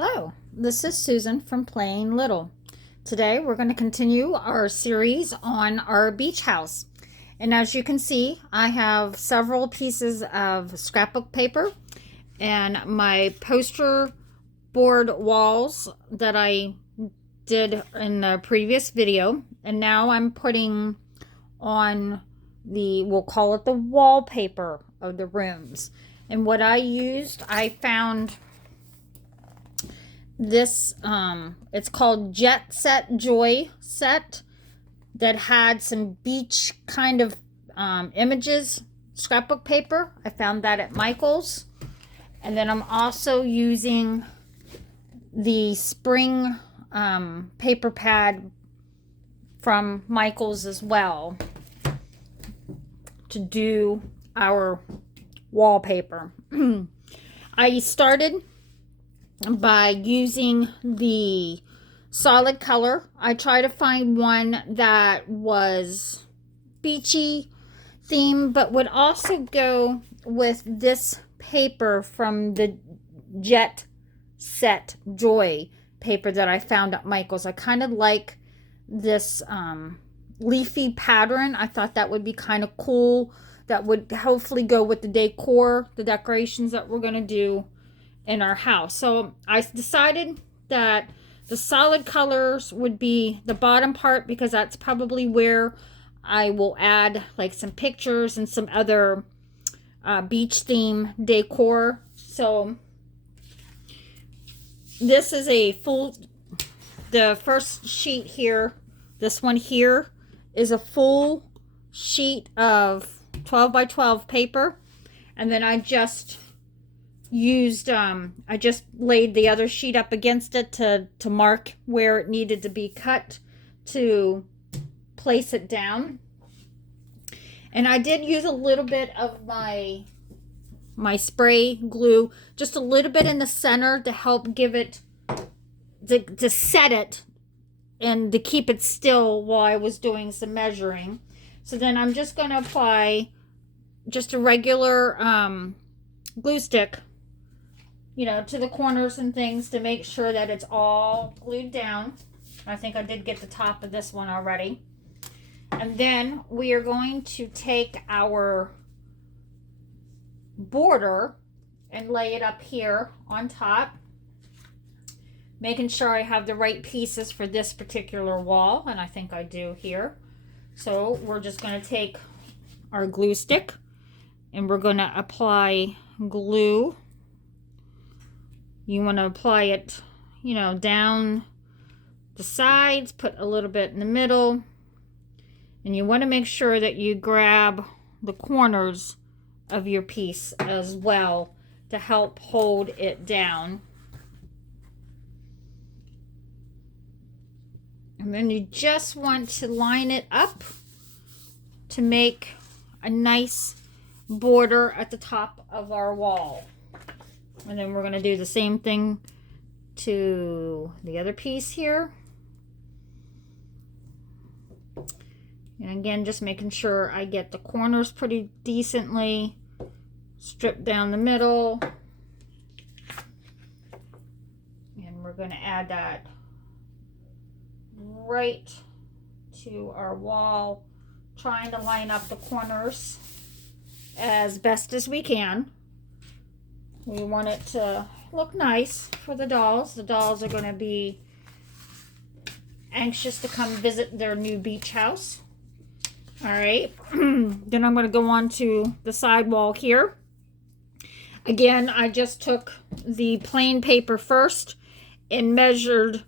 Hello, this is Susan from Playing Little. Today we're going to continue our series on our beach house. And as you can see, I have several pieces of scrapbook paper and my poster board walls that I did in the previous video. And now I'm putting on we'll call it the wallpaper of the rooms. And what I used, I found this it's called Jet Set Joy set that had some beach kind of images scrapbook paper. I found that at Michael's. And then I'm also using the spring paper pad from Michael's as well to do our wallpaper. I started by using the solid color. I try to find one that was beachy theme, but would also go with this paper from the Jet Set Joy paper that I found at Michael's. I kind of like this leafy pattern. I thought that would be kind of cool. That would hopefully go with the decor, the decorations that we're going to do in our house. So I decided that the solid colors would be the bottom part because that's probably where I will add like some pictures and some other beach theme decor. So this is the first sheet here, this one here is a full sheet of 12 by 12 paper, and then I just laid the other sheet up against it to mark where it needed to be cut to place it down. And I did use a little bit of my spray glue, just a little bit in the center to help give it, to set it and to keep it still while I was doing some measuring. So then I'm just going to apply just a regular glue stick, to the corners and things to make sure that it's all glued down. I think I did get the top of this one already. And then we are going to take our border and lay it up here on top, making sure I have the right pieces for this particular wall, and I think I do here. So we're just going to take our glue stick and we're going to apply glue. You want to apply it, down the sides, put a little bit in the middle, and you want to make sure that you grab the corners of your piece as well to help hold it down. And then you just want to line it up to make a nice border at the top of our wall. And then we're going to do the same thing to the other piece here. And again, just making sure I get the corners pretty decently, strip down the middle. And we're going to add that right to our wall, trying to line up the corners as best as we can. We want it to look nice for the dolls. The dolls are going to be anxious to come visit their new beach house. All right. Then I'm going to go on to the side wall here. Again, I just took the plain paper first and measured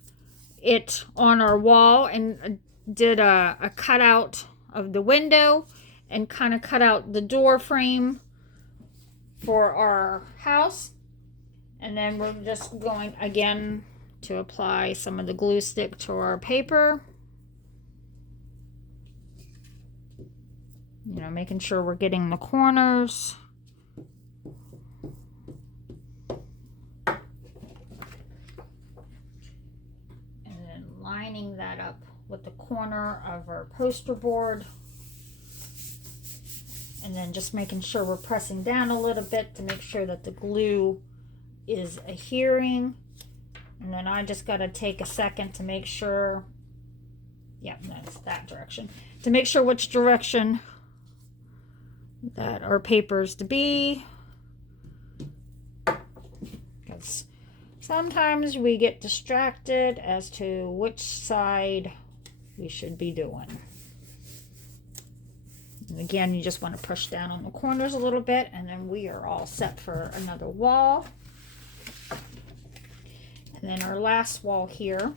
it on our wall and did a cutout of the window and kind of cut out the door frame for our house. And then we're just going again to apply some of the glue stick to our paper, making sure we're getting the corners. And then lining that up with the corner of our poster board. And then just making sure we're pressing down a little bit to make sure that the glue is adhering. And then I just got to take a second to make sure, yeah, that's that direction, to make sure which direction that our paper's to be. Because sometimes we get distracted as to which side we should be doing. And again, you just want to push down on the corners a little bit, and then we are all set for another wall. And then our last wall here,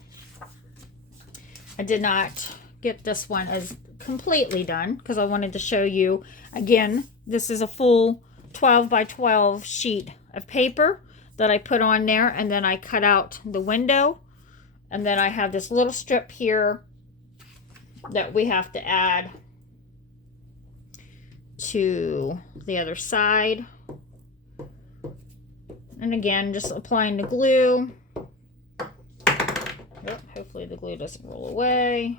I did not get this one as completely done because I wanted to show you, again, this is a full 12 by 12 sheet of paper that I put on there, and then I cut out the window, and then I have this little strip here that we have to add to the other side. And again, just applying the glue. Hopefully the glue doesn't roll away.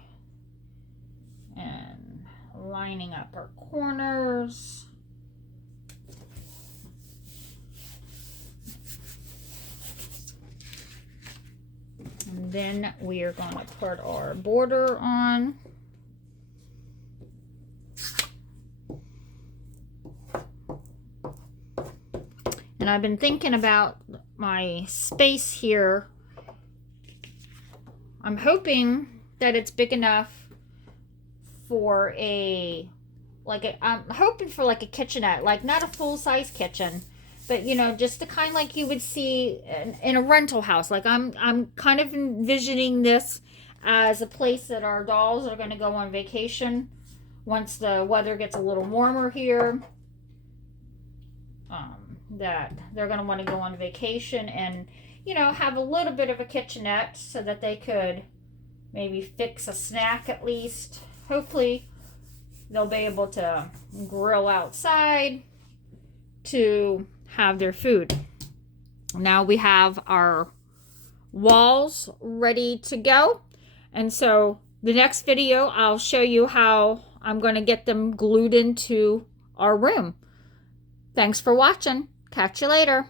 And lining up our corners. And then we are going to put our border on. And I've been thinking about my space here. I'm hoping that it's big enough for I'm hoping for like a kitchenette, like not a full-size kitchen, but you know, just the kind like you would see in a rental house. Like I'm kind of envisioning this as a place that our dolls are going to go on vacation once the weather gets a little warmer here. That they're going to want to go on vacation and, you know, have a little bit of a kitchenette so that they could maybe fix a snack at least. Hopefully they'll be able to grill outside to have their food. Now we have our walls ready to go. And so the next video, I'll show you how I'm going to get them glued into our room. Thanks for watching. Catch you later.